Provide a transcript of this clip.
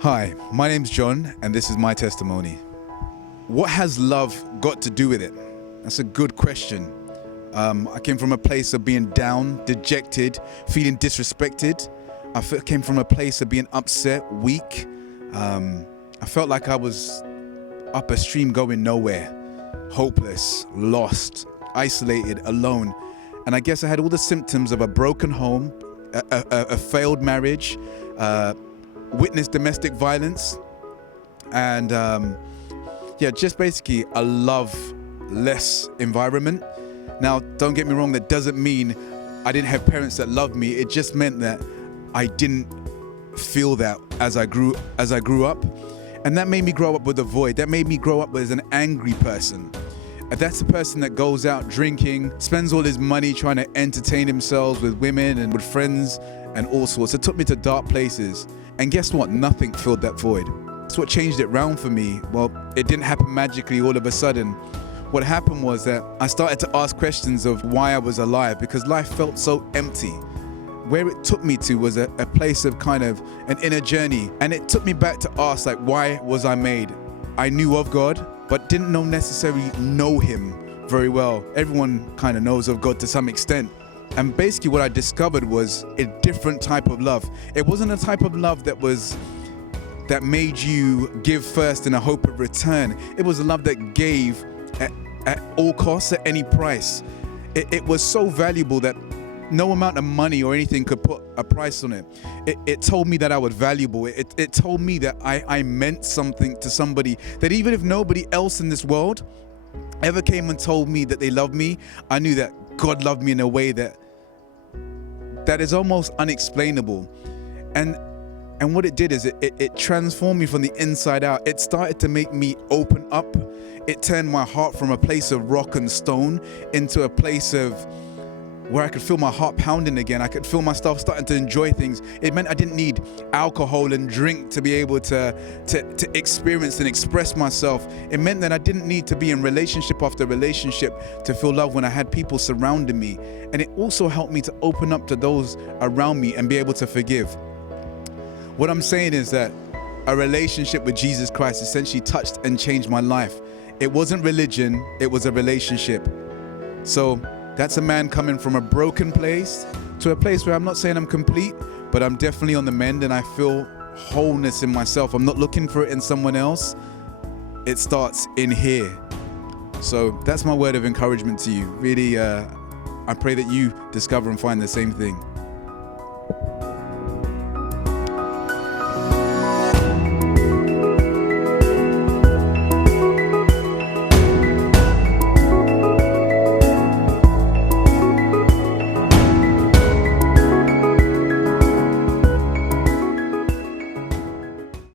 Hi, my name's John, and this is my testimony. What has love got to do with it? That's a good question. I came from a place of being down, dejected, feeling disrespected. Came from a place of being upset, weak. I felt like I was up a stream going nowhere, hopeless, lost, isolated, alone. And I guess I had all the symptoms of a broken home, a failed marriage, witnessed domestic violence, and just basically a love-less environment. Now, don't get me wrong, that doesn't mean I didn't have parents that loved me. It just meant that I didn't feel that as I grew up. And that made me grow up with a void. That made me grow up as an angry person. And that's the person that goes out drinking, spends all his money trying to entertain himself with women and with friends and all sorts. It took me to dark places. And guess what? Nothing filled that void. That's what changed it round for me. Well, it didn't happen magically all of a sudden. What happened was that I started to ask questions of why I was alive, because life felt so empty. Where it took me to was a place of kind of an inner journey. And it took me back to ask, like, why was I made? I knew of God, but didn't necessarily know Him very well. Everyone kind of knows of God to some extent. And basically what I discovered was a different type of love. It wasn't a type of love that made you give first in a hope of return. It was a love that gave at all costs, at any price. It was so valuable that no amount of money or anything could put a price on it. It told me that I was valuable. It told me that I meant something to somebody, that even if nobody else in this world ever came and told me that they loved me, I knew that God loved me in a way that is almost unexplainable. And what it did is it transformed me from the inside out. It started to make me open up. It turned my heart from a place of rock and stone into a place of where I could feel my heart pounding again. I could feel myself starting to enjoy things. It meant I didn't need alcohol and drink to be able to experience and express myself. It meant that I didn't need to be in relationship after relationship to feel love when I had people surrounding me. And it also helped me to open up to those around me and be able to forgive. What I'm saying is that a relationship with Jesus Christ essentially touched and changed my life. It wasn't religion, it was a relationship. So that's a man coming from a broken place to a place where I'm not saying I'm complete, but I'm definitely on the mend and I feel wholeness in myself. I'm not looking for it in someone else. It starts in here. So that's my word of encouragement to you. Really, I pray that you discover and find the same thing.